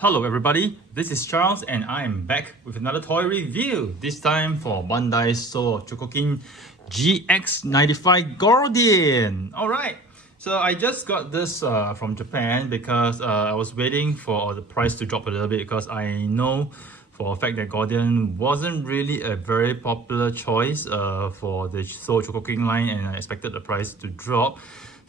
Hello everybody, this is Charles and I am back with another toy review. This time for Bandai's Soul of Chogokin GX-95 Gordian. Alright, so I just got this from Japan because I was waiting for the price to drop a little bit because I know for a fact that Gordian wasn't really a very popular choice for the Soul of Chogokin line, and I expected the price to drop.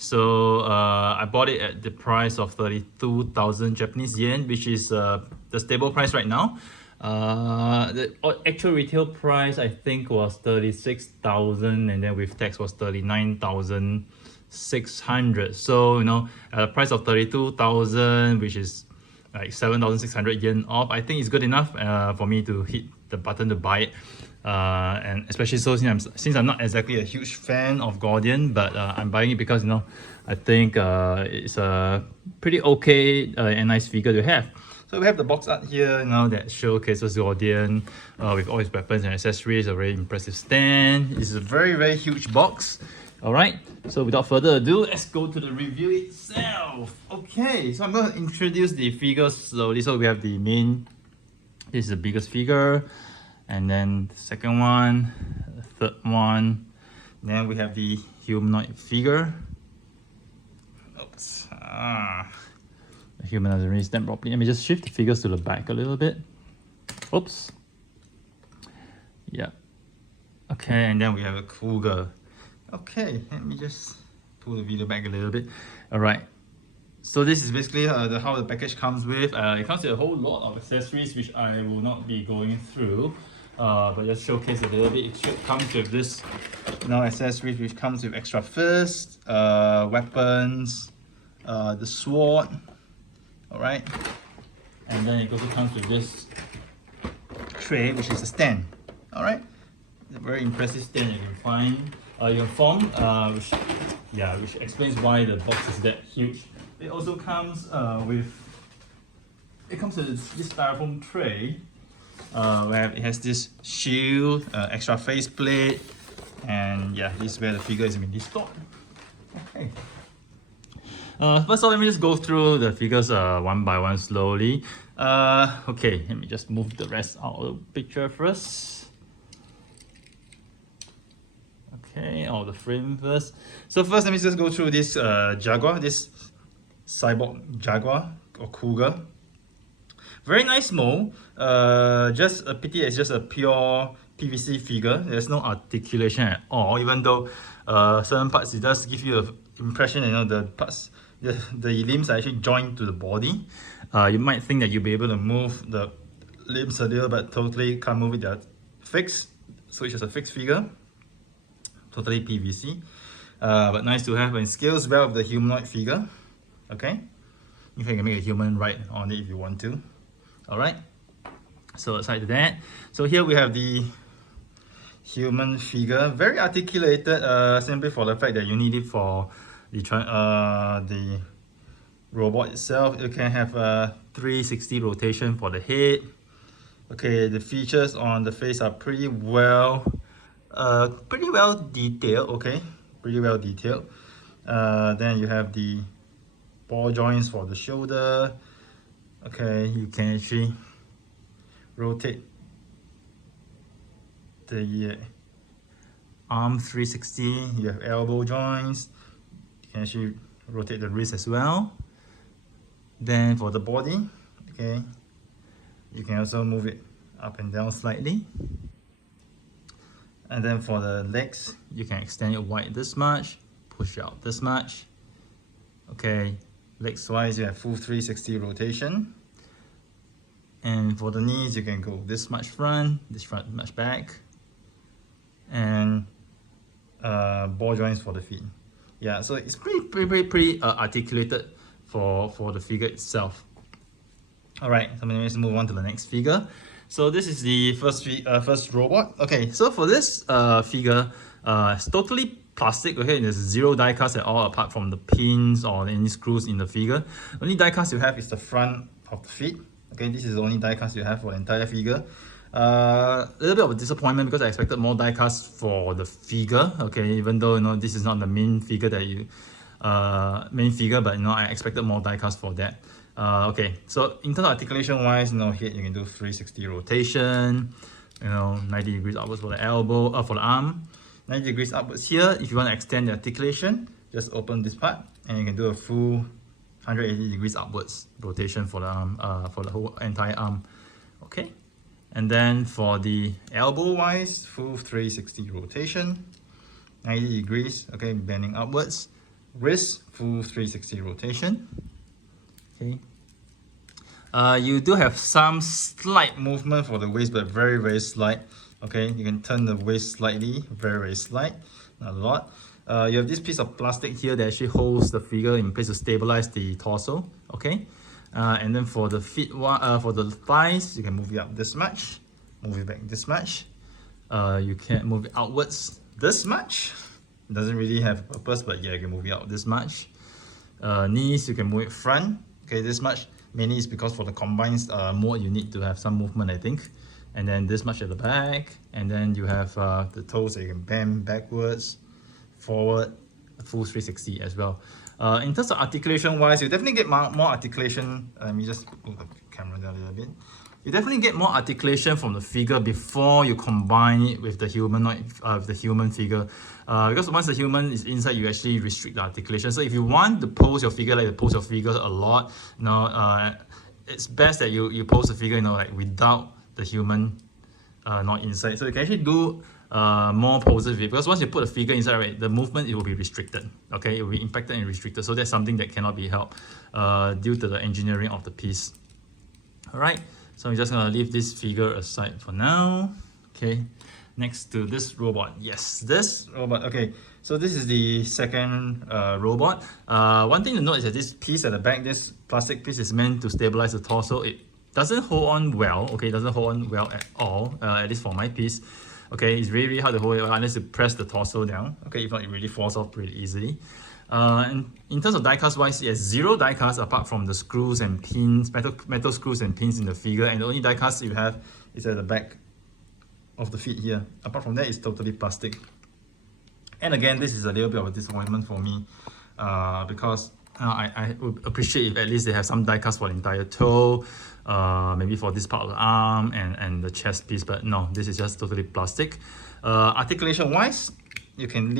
So I bought it at the price of 32,000 Japanese yen, which is the stable price right now. The actual retail price I think was 36,000, and then with tax was 39,600. So at a price of 32,000, which is like 7,600 yen off, I think it's good enough for me to hit the button to buy it. And especially so since I'm not exactly a huge fan of Gordian, but I'm buying it because I think it's a pretty okay and nice figure to have. So we have the box art here that showcases Gordian with all his weapons and accessories. A very impressive stand. It's a very huge box. Alright, so without further ado, let's go to the review itself. Okay, so I'm going to introduce the figures slowly. So we have the main, this is the biggest figure, and then the second one, the third one. Then we have the humanoid figure. Oops, the human doesn't really stand properly. Let me just shift the figures to the back a little bit. Oops. Yeah. Okay, and then we have a cougar. Okay, let me just pull the video back a little bit. Alright, so this is basically how the package comes with. It comes with a whole lot of accessories which I will not be going through, but just showcase a little bit. It comes with this accessories which comes with extra fist, weapons, the sword. Alright, and then it also comes with this tray which is a stand. Alright, a very impressive stand you can find. You can form, which explains why the box is that huge. It also comes with this styrofoam tray where it has this shield, extra faceplate, and yeah, this is where the figure is going to be stored. Okay. First of all, let me just go through the figures one by one slowly. Okay, let me just move the rest out of the picture first. Okay, the frame first. So first, let me just go through this Jaguar, this cyborg Jaguar or cougar. Very nice mold. Just a pity it's just a pure PVC figure. There's no articulation at all. Even though certain parts it does give you an impression the parts, the limbs are actually joined to the body. You might think that you'll be able to move the limbs a little, but totally can't move it. They're fixed. So it's just a fixed figure. Totally PVC, but nice to have, and scales well with the humanoid figure. Okay, you can make a human ride on it if you want to. Alright, so aside that, so here we have the human figure, very articulated, simply for the fact that you need it for the robot itself. You can have a 360 rotation for the head. Okay, the features on the face are pretty well detailed. Okay, pretty well detailed. Then you have the ball joints for the shoulder. Okay, you can actually rotate the arm 360. You have elbow joints. You can actually rotate the wrist as well. Then for the body, okay, you can also move it up and down slightly. And then for the legs, you can extend it wide this much, push out this much. Okay, legs wise, you have full 360 rotation. And for the knees, you can go this much front, much back. And ball joints for the feet. Yeah, so it's pretty articulated for the figure itself. Alright, so let's move on to the next figure. So this is the first robot. Okay, so for this figure, it's totally plastic. Okay, there's zero die cast at all apart from the pins or any screws in the figure. Only die cast you have is the front of the feet. Okay, this is the only die cast you have for the entire figure. A little bit of a disappointment because I expected more die cast for the figure. Okay, even though this is not the main figure but I expected more die cast for that. Okay, so in terms of articulation wise, here you can do 360 rotation, 90 degrees upwards for the elbow, for the arm, 90 degrees upwards here. If you want to extend the articulation, just open this part and you can do a full 180 degrees upwards rotation for the arm, for the whole entire arm. Okay, and then for the elbow wise, full 360 rotation, 90 degrees, okay, bending upwards. Wrist, full 360 rotation. Okay. You do have some slight movement for the waist, but very, very slight. Okay, you can turn the waist slightly, very, very slight, not a lot. You have this piece of plastic here that actually holds the figure in place to stabilize the torso. Okay, and then for the feet, for the thighs, you can move it up this much, move it back this much. You can move it outwards this much. It doesn't really have a purpose, but yeah, you can move it out this much. Knees, you can move it front, okay, this much. Mainly it's because for the combined mode, you need to have some movement, I think. And then this much at the back, and then you have the toes that you can bend backwards, forward, full 360 as well. In terms of articulation wise, you definitely get more articulation. Let me just move the camera down a little bit. You definitely get more articulation from the figure before you combine it with the humanoid, with the human figure. Because once the human is inside, you actually restrict the articulation. So if you want to pose your figure like you pose your figure a lot, it's best that you pose the figure, like without the human not inside. So you can actually do more poses with it, because once you put the figure inside, right, the movement, it will be restricted. Okay, it will be impacted and restricted. So that's something that cannot be helped due to the engineering of the piece. All right. So I'm just gonna leave this figure aside for now. Okay, next to this robot. Yes, this robot. Okay, so this is the second robot. One thing to note is that this piece at the back, this plastic piece, is meant to stabilize the torso. It doesn't hold on well. Okay, it doesn't hold on well at all. At least for my piece. Okay, it's really, really hard to hold it unless you press the torso down. Okay, if not, it really falls off pretty easily. And in terms of die cast wise, yes, 0 die cast apart from the screws and pins, metal screws and pins in the figure, and the only die cast you have is at the back of the feet here. Apart from that, it's totally plastic. And again, this is a little bit of a disappointment for me because I would appreciate if at least they have some die cast for the entire toe, maybe for this part of the arm and the chest piece, but no, this is just totally plastic. Articulation wise, you can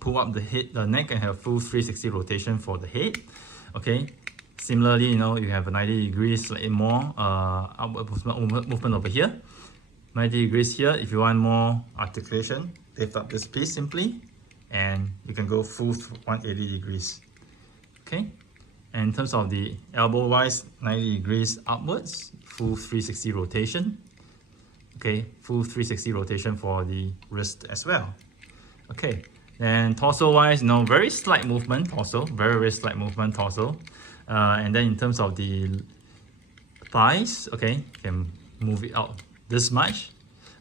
pull up the head, the neck, and have full 360 rotation for the head. Okay, similarly, you have a 90 degrees, slightly more upward movement over here. 90 degrees here. If you want more articulation, lift up this piece simply, and you can go full 180 degrees. Okay, and in terms of the elbow wise, 90 degrees upwards, full 360 rotation. Okay, full 360 rotation for the wrist as well. Okay. And torso wise, very slight movement torso, very, very slight movement torso. And then in terms of the thighs, okay, you can move it out this much.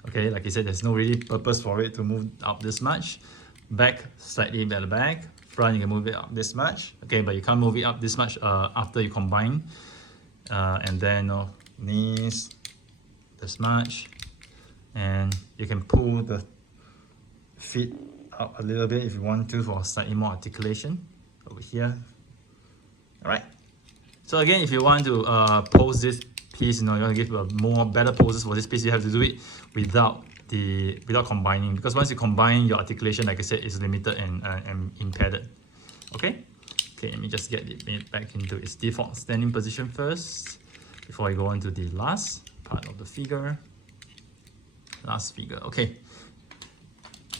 Okay, like I said, there's no really purpose for it to move up this much. Back, slightly at the back. Front, you can move it up this much. Okay, but you can't move it up this much after you combine. And then knees, this much. And you can pull the feet up a little bit if you want to for slightly more articulation over here. All right. So again, if you want to pose this piece, you want to give better poses for this piece, you have to do it without combining, because once you combine, your articulation, like I said, is limited and impaired. Okay. Okay. Let me just get it back into its default standing position first before I go on to the last part of the figure. Last figure. Okay.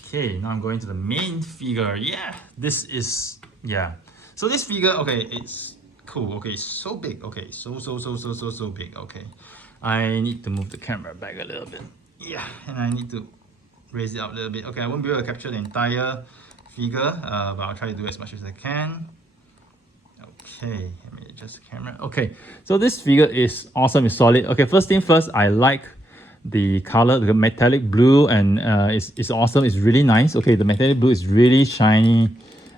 Okay, now I'm going to the main figure. Yeah, this is, yeah. So this figure, okay, it's cool. Okay, it's so big. Okay, so big. Okay, I need to move the camera back a little bit. Yeah, and I need to raise it up a little bit. Okay, I won't be able to capture the entire figure, but I'll try to do as much as I can. Okay, let me adjust the camera. Okay, so this figure is awesome. It's solid. Okay, first thing first, I like the color, the metallic blue, and it's awesome. It's really nice. Okay, the metallic blue is really shiny,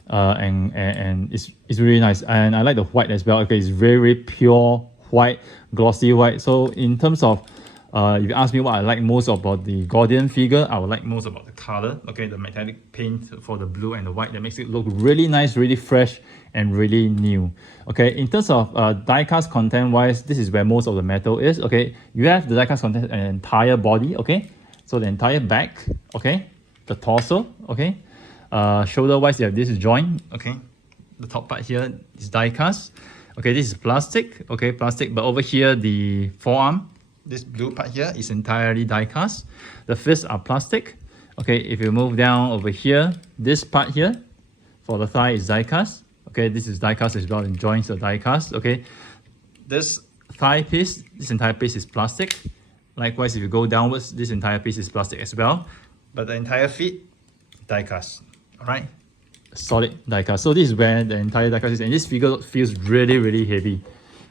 and it's really nice. And I like the white as well. Okay, it's very, very pure white, glossy white. So in terms of If you ask me what I like most about the Gordian figure, I would like most about the color. Okay, the metallic paint for the blue and the white that makes it look really nice, really fresh, and really new. Okay, in terms of die-cast content wise, this is where most of the metal is. Okay, you have the die-cast content an entire body. Okay, so the entire back. Okay, the torso. Okay, shoulder wise, you have this joint. Okay, the top part here is die-cast. Okay, this is plastic. Okay, plastic, but over here the forearm, this blue part here is entirely die-cast. The fists are plastic. Okay, if you move down over here, this part here for the thigh is die-cast. Okay, this is die-cast as well, and joints are die-cast. Okay, this thigh piece, this entire piece is plastic. Likewise, if you go downwards, this entire piece is plastic as well. But the entire feet, die-cast. All right, solid die-cast. So this is where the entire die-cast is, and this figure feels really, really heavy.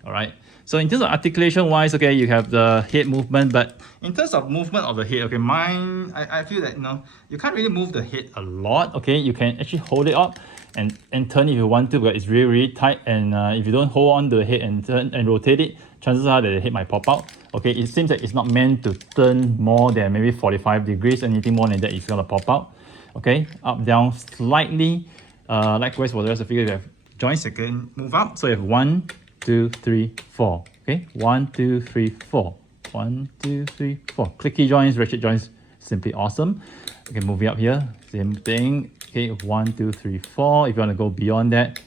All right. So in terms of articulation wise, okay, you have the head movement, but in terms of movement of the head, okay, I feel that, you know, you can't really move the head a lot. Okay, you can actually hold it up and turn if you want to, but it's really, really tight. And if you don't hold on to the head and turn and rotate it, chances are that the head might pop out. Okay, it seems that it's not meant to turn more than maybe 45 degrees. Anything more than that is gonna pop out. Okay, up, down, slightly. Likewise for the rest of the figure, you have joints that can move up. So you have 1, 2, 3, 4. Okay, 1, 2, 3, 4. 1, 2, 3, 4. Clicky joints, ratchet joints, simply awesome. Okay, moving up here, same thing. Okay, 1, 2, 3, 4. If you want to go beyond that,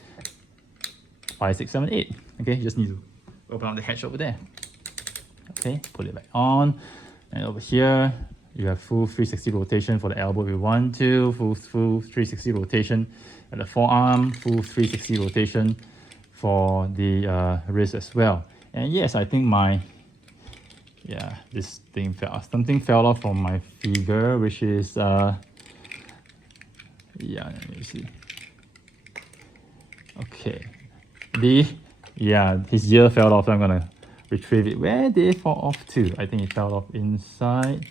5, 6, 7, 8. Okay, you just need to open up the hatch over there. Okay, put it back on. And over here, you have full 360 rotation for the elbow if you want to, full 360 rotation at the forearm, full 360 rotation for the wrist as well. And yes, I think this thing something fell off from my figure, which is let me see. Okay, his ear fell off, so I'm gonna retrieve it. Where did it fall off to? I think it fell off inside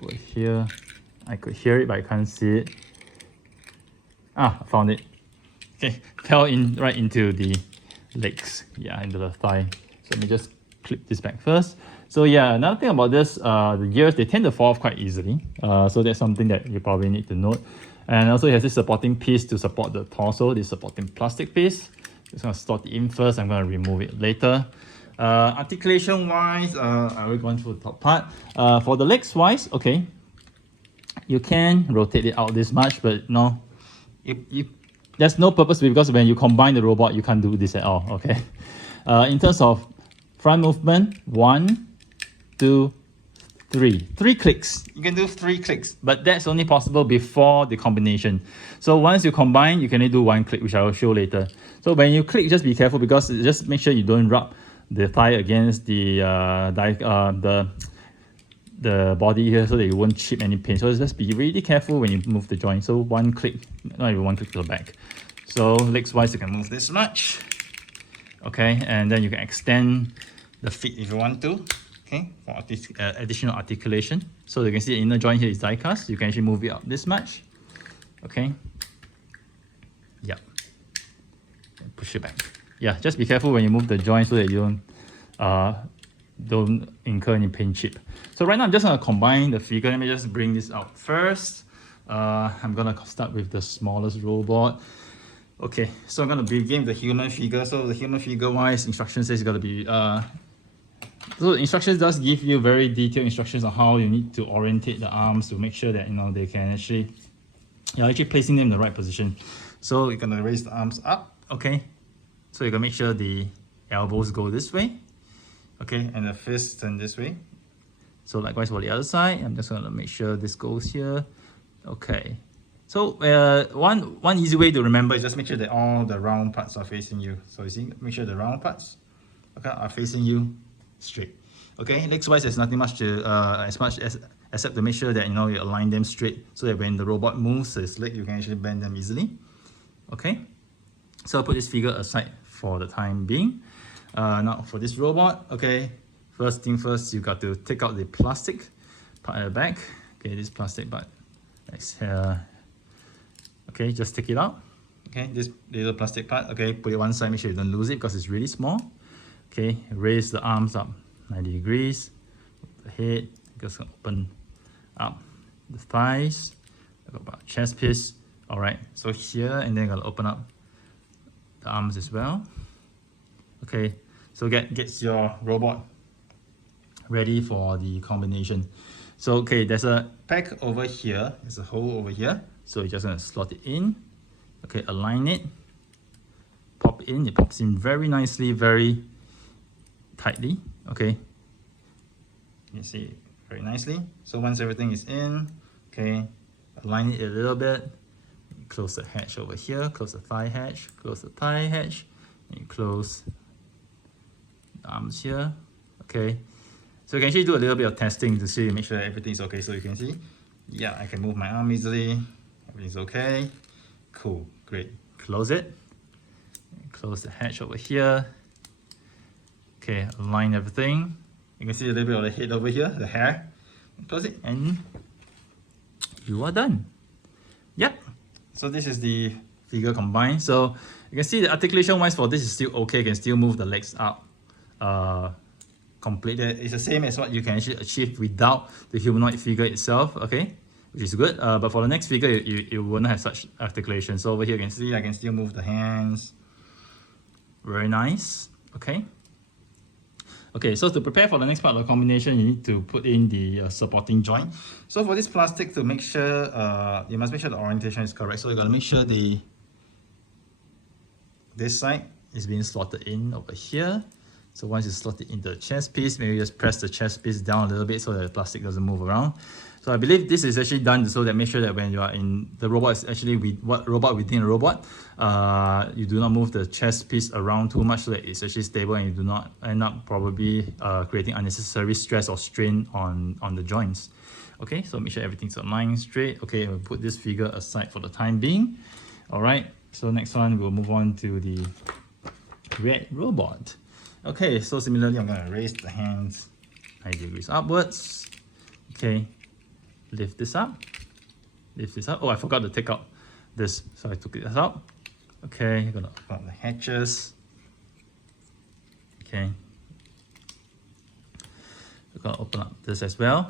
over here. I could hear it, but I can't see it. I found it. Okay, fell in right into the legs, into the thigh. So let me just clip this back first. So another thing about this, the ears, they tend to fall off quite easily. So that's something that you probably need to note. And also it has this supporting piece to support the torso, this supporting plastic piece. Just gonna slot it in first, I'm gonna remove it later. Articulation wise, I already gone through the top part. For the legs wise, okay, you can rotate it out this much, but no, there's no purpose, because when you combine the robot, you can't do this at all. Okay. In terms of front movement, 1, 2, 3 clicks. You can do 3 clicks, but that's only possible before the combination. So once you combine, you can only do 1 click, which I will show later. So when you click, just be careful, because just make sure you don't rub the thigh against the body here, so that you won't chip any paint. So just be really careful when you move the joint. So 1 click, not even 1 click to the back. So legs wise, you can move this much. Okay, and then you can extend the feet if you want to. Okay, for additional articulation. So you can see the inner joint here is die cast. You can actually move it up this much. Okay. Push it back. Just be careful when you move the joint, so that you don't incur any paint chip. So right now I'm just gonna combine the figure. Let me just bring this out first. I'm gonna start with the smallest robot. Okay, so I'm gonna begin with the human figure. So the human figure wise, instruction says it's gotta be so the instructions does give you very detailed instructions on how you need to orientate the arms to make sure that they can actually, you're actually placing them in the right position. So you're gonna raise the arms up. Okay, so you're gonna make sure the elbows go this way. Okay, and the fists turn this way. So likewise for the other side, I'm just gonna make sure this goes here. Okay, so one easy way to remember is just make sure that all the round parts are facing you. So you see, make sure the round parts, okay, are facing you straight. Okay, legs wise, there's nothing much to except to make sure that you align them straight, so that when the robot moves his leg, you can actually bend them easily. Okay, so I'll put this figure aside for the time being. Now for this robot, okay, first thing first, you got to take out the plastic part at the back. Okay, this plastic part. Okay, just take it out. Okay, this little plastic part. Okay, put it one side, make sure you don't lose it because it's really small. Okay, raise the arms up 90 degrees. The head, just open up the thighs, about chest piece. All right, so here, and then gonna open up the arms as well. Okay, so gets your robot ready for the combination. So okay, there's a pack over here, there's a hole over here, so you're just gonna slot it in. Okay, align it, pop it in. It pops in very nicely, very tightly. Okay, you see very nicely. So once everything is in, okay, align it a little bit. Close the hatch over here, close the thigh hatch, close the thigh hatch, and you close the arms here. Okay, so you can actually do a little bit of testing to see, make sure that everything's okay. So you can see, yeah, I can move my arm easily, everything's okay. Cool, great. Close it, close the hatch over here. Okay, align everything. You can see a little bit of the head over here, the hair. Close it, and you are done. Yep. So this is the figure combined. So you can see the articulation wise for this is still okay. You can still move the legs up completely. It's the same as what you can actually achieve without the humanoid figure itself, okay, which is good. But for the next figure, you won't have such articulation. So over here you can see I can still move the hands. Very nice. Okay. Okay, so to prepare for the next part of the combination, you need to put in the supporting joint. So for this plastic, to make sure, you must make sure the orientation is correct. So you gotta make sure this side is being slotted in over here. So once you slot it into the chest piece, maybe just press the chest piece down a little bit so that the plastic doesn't move around. So I believe this is actually done so that make sure that when you are in the robot is actually robot within a robot, you do not move the chest piece around too much so that it's actually stable and you do not end up probably creating unnecessary stress or strain on the joints. Okay, so make sure everything's aligned straight. Okay, we'll put this figure aside for the time being. All right, so next one we'll move on to the red robot. Okay, so similarly, I'm gonna raise the hands 90 degrees upwards. Okay, lift this up. Lift this up. Oh, I forgot to take out this, so I took it out. Okay, you're gonna open up the hatches. Okay, we're gonna open up this as well.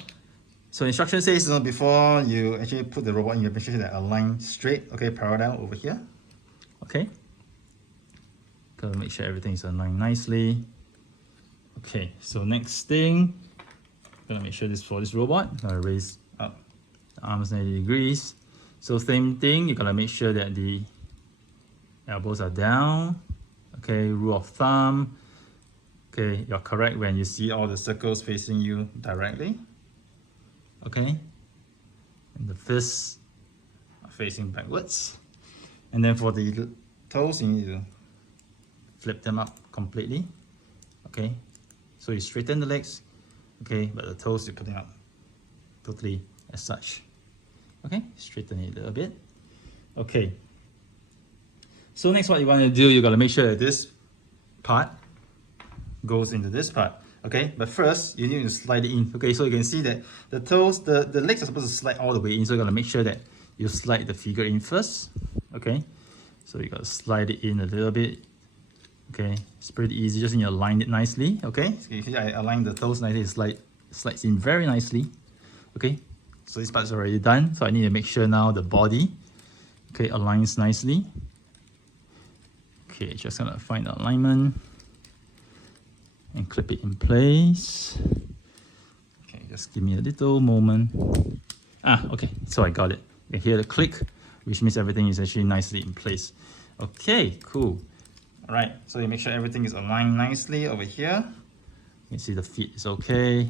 So instruction says, before you actually put the robot in, you make sure that align straight. Okay, parallel over here. Okay. Gotta make sure everything is aligned nicely. Okay, so next thing, gonna make sure this for this robot, gotta raise up the arms 90 degrees. So same thing, you gotta make sure that the elbows are down. Okay, rule of thumb. Okay, you're correct when you see all the circles facing you directly. Okay, and the fists are facing backwards. And then for the toes, you need to flip them up completely. Okay, so you straighten the legs, okay, but the toes you put them up totally as such. Okay, straighten it a little bit. Okay, so next what you want to do, you got to make sure that this part goes into this part. Okay, but first you need to slide it in. Okay, so you can see that the toes, the legs are supposed to slide all the way in, so you got to make sure that you slide the figure in first. Okay, so you got to slide it in a little bit. Okay, it's pretty easy, just need to align it nicely. Okay, so you see I aligned the toes nicely, it slides in very nicely. Okay, so this part's already done, so I need to make sure now the body, okay, aligns nicely. Okay, just gonna find the alignment and clip it in place. Okay, just give me a little moment. Okay, so I got it. You can hear the click, which means everything is actually nicely in place. Okay, cool. All right, so you make sure everything is aligned nicely over here. You can see the feet is okay.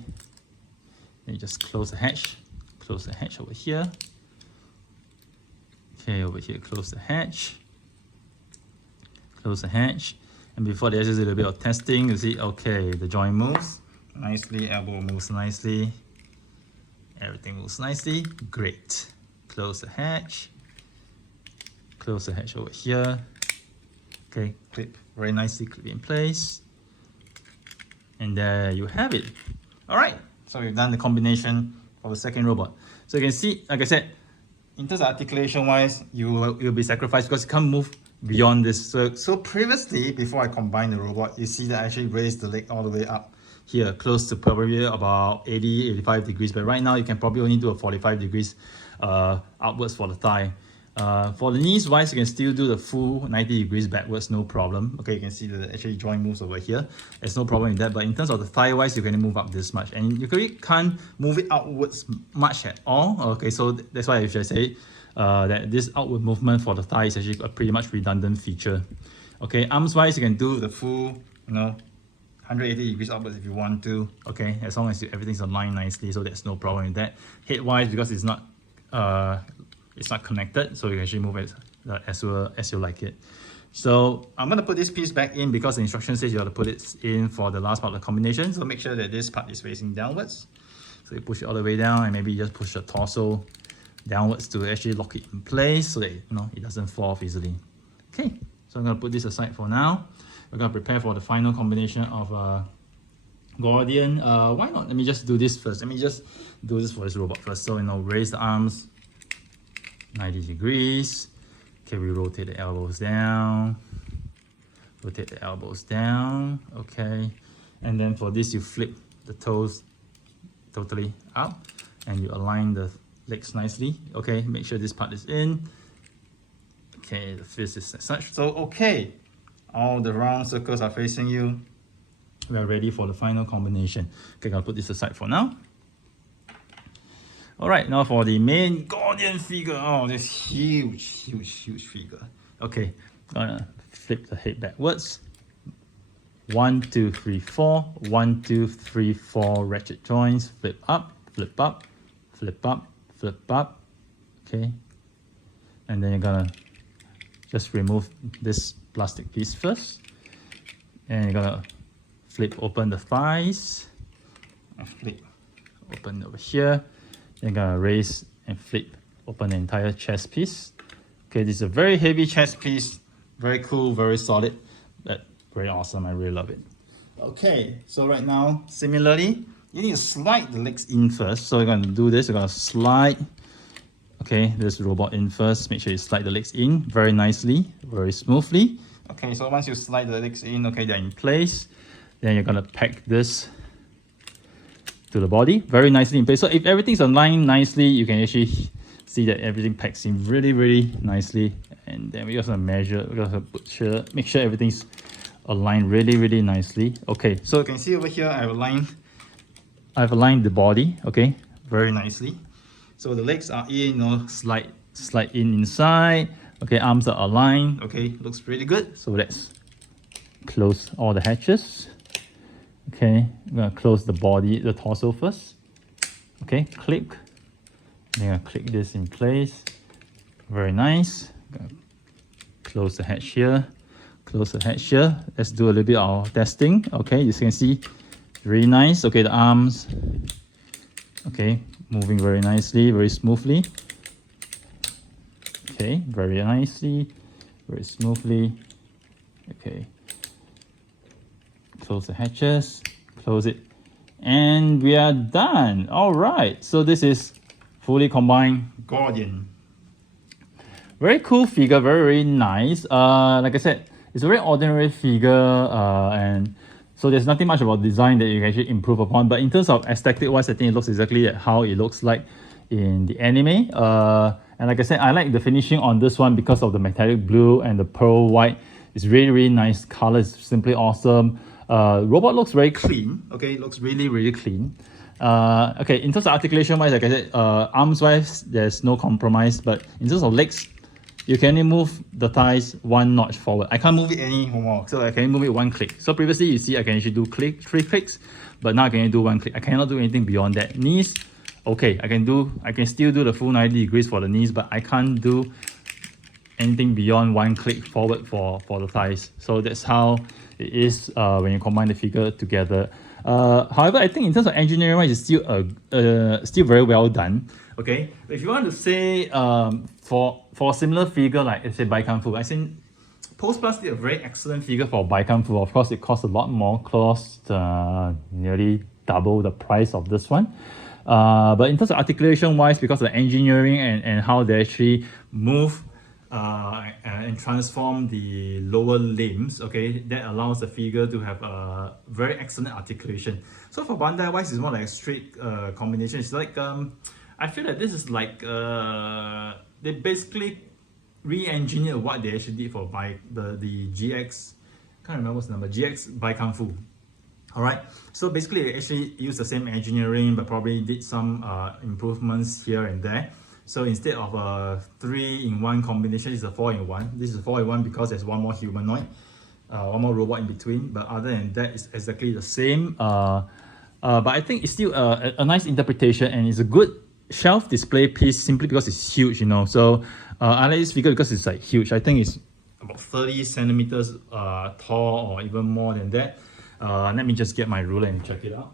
Then you just close the hatch over here. Okay, over here, close the hatch. Close the hatch. And before there's just a little bit of testing, you see, okay, the joint moves nicely, elbow moves nicely, everything moves nicely, great. Close the hatch over here. Okay, clip very nicely, clip in place. And there you have it. All right, so we've done the combination for the second robot. So you can see, like I said, in terms of articulation wise, you'll be sacrificed because you can't move beyond this. So previously, before I combined the robot, you see that I actually raised the leg all the way up. here, close to probably about 80, 85 degrees. But right now, you can probably only do a 45 degrees upwards for the thigh. For the knees wise, you can still do the full 90 degrees backwards, no problem. Okay, you can see the actually joint moves over here. There's no problem with that. But in terms of the thigh wise, you can move up this much, and you really can't move it outwards much at all. Okay, so that's why I should say that this outward movement for the thigh is actually a pretty much redundant feature. Okay, arms wise, you can do the full, 180 degrees upwards if you want to. Okay, as long as everything's aligned nicely, so there's no problem with that. Head wise, because it's not connected, so you can actually move it as well as you like it. So I'm going to put this piece back in because the instruction says you have to put it in for the last part of the combination. So make sure that this part is facing downwards. So you push it all the way down, and maybe you just push the torso downwards to actually lock it in place so that it doesn't fall off easily. Okay, so I'm going to put this aside for now. We're going to prepare for the final combination of Gordian. Why not? Let me just do this first. Let me just do this for this robot first. So raise the arms 90 degrees. Okay, we rotate the elbows down. Rotate the elbows down. Okay, and then for this, you flip the toes totally out, and you align the legs nicely. Okay, make sure this part is in. Okay, the fist is as such. So okay, all the round circles are facing you. We are ready for the final combination. Okay, I'll put this aside for now. Alright, now for the main Gordian figure. Oh, this huge figure. Okay, gonna flip the head backwards. 1, 2, 3, 4. 1, 2, 3, 4 ratchet joints. Flip up, flip up, flip up, flip up. Okay, and then you're gonna just remove this plastic piece first, and you're gonna flip open the thighs, and flip open over here. Then you're gonna raise and flip open the entire chest piece. Okay, this is a very heavy chest piece, very cool, very solid, but very awesome. I really love it. Okay, so right now, similarly, you need to slide the legs in first. So you're gonna do this. You're gonna slide, okay, this robot in first. Make sure you slide the legs in very nicely, very smoothly. Okay, so once you slide the legs in, okay, they're in place. Then you're gonna pack this to the body very nicely in place. So if everything's aligned nicely, you can actually see that everything packs in really nicely. And then we also measure, we also make sure everything's aligned really nicely. Okay, so you can see over here I've aligned the body, okay, very nicely. So the legs are in, slide in inside. Okay, arms are aligned. Okay, looks pretty good. So let's close all the hatches. Okay, I'm gonna close the body, the torso first. Okay, click. Then I'm gonna click this in place. Very nice. Close the hatch here. Close the hatch here. Let's do a little bit of testing. Okay, you can see, really nice. Okay, the arms. Okay, moving very nicely, very smoothly. Okay, very nicely, very smoothly. Okay. Close the hatches, close it, and we are done. All right, so this is fully combined Gordian. Very cool figure, very nice. Like I said, it's a very ordinary figure, and so there's nothing much about design that you can actually improve upon. But in terms of aesthetic wise, I think it looks exactly how it looks like in the anime. And like I said, I like the finishing on this one because of the metallic blue and the pearl white. It's really nice color. It's simply awesome. Robot looks very clean. Okay, it looks really clean. Okay, in terms of articulation wise, like I said, arms wise, there's no compromise. But in terms of legs, you can only move the thighs 1 notch forward. I can't move it any more, so I can move it 1 click. So previously, you see I can actually do 3 clicks, but now I can only do 1 click. I cannot do anything beyond that. Knees, okay, I can still do the full 90 degrees for the knees, but I can't do anything beyond 1 click forward for the thighs. So that's how it is when you combine the figure together. However, I think in terms of engineering wise, it's still very well done. Okay, if you want to say for a similar figure like let's say Baikanfu, I think Post Plus did a very excellent figure for Baikanfu. Of course, it costs a lot more, cost nearly double the price of this one. But in terms of articulation wise, because of the engineering and how they actually move and transform the lower limbs. Okay, that allows the figure to have a very excellent articulation. So for Bandai wise, it's more like a straight combination. It's like I feel that this is like they basically re-engineered what they actually did for the GX. Can't remember what's the number. GX by Kung Fu. All right. So basically, they actually used the same engineering, but probably did some improvements here and there. So instead of a 3-in-1 combination, it's a 4-in-1. This is a 4-in-1 because there's one more humanoid, one more robot in between. But other than that, it's exactly the same. But I think it's still a nice interpretation, and it's a good shelf display piece simply because it's huge, you know. So I like this figure because it's like huge. I think it's about 30 centimeters tall or even more than that. Let me just get my ruler and check it out.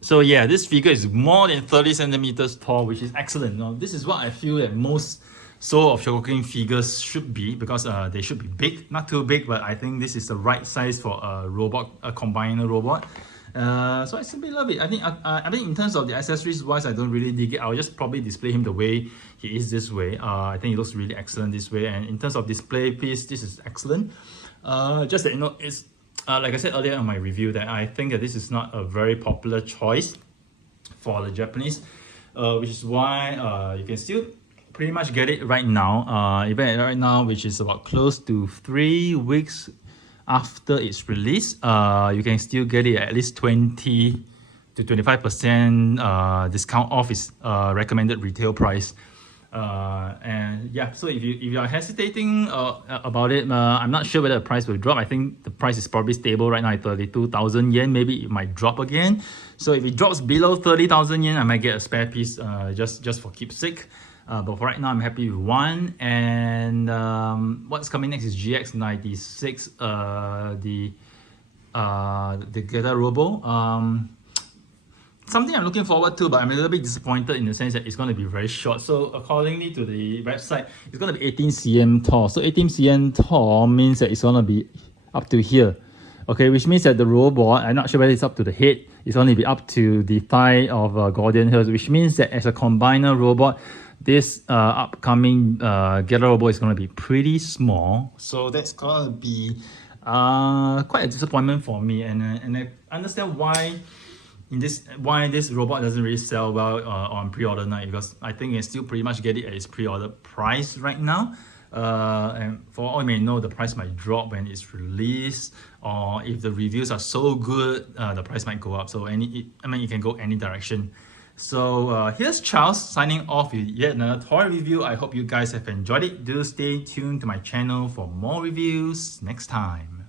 So yeah, this figure is more than 30 centimeters tall, which is excellent. Now, this is what I feel that most Soul of Chogokin figures should be, because they should be big, not too big, but I think this is the right size for a robot, a combiner robot. So I simply love it. I think in terms of the accessories wise, I don't really dig it. I'll just probably display him the way he is this way. I think it looks really excellent this way. And in terms of display piece, this is excellent. Just that, you know, it's like I said earlier in my review, that I think that this is not a very popular choice for the Japanese, which is why you can still pretty much get it right now. Even right now, which is about close to 3 weeks after its release, you can still get it at least 20 to 25% discount off its recommended retail price. And yeah, so if you are hesitating about it, I'm not sure whether the price will drop. I think the price is probably stable right now at 32,000 yen. Maybe it might drop again. So if it drops below 30,000 yen, I might get a spare piece just for keepsake. But for right now, I'm happy with one. And what's coming next is GX-96, the Geta Robo. Something I'm looking forward to, but I'm a little bit disappointed in the sense that it's going to be very short. So accordingly to the website, it's going to be 18 cm tall. So 18 cm tall means that it's going to be up to here. Okay, which means that the robot, I'm not sure whether it's up to the head, it's only be up to the thigh of Gordian, which means that as a combiner robot, this upcoming Geta Robo is going to be pretty small. So that's going to be quite a disappointment for me. And I understand why this robot doesn't really sell well on pre-order night, because I think you still pretty much get it at its pre-order price right now. And for all you may know, the price might drop when it's released, or if the reviews are so good, the price might go up. So it can go any direction. So here's Charles signing off with yet another toy review. I hope you guys have enjoyed it. Do stay tuned to my channel for more reviews next time.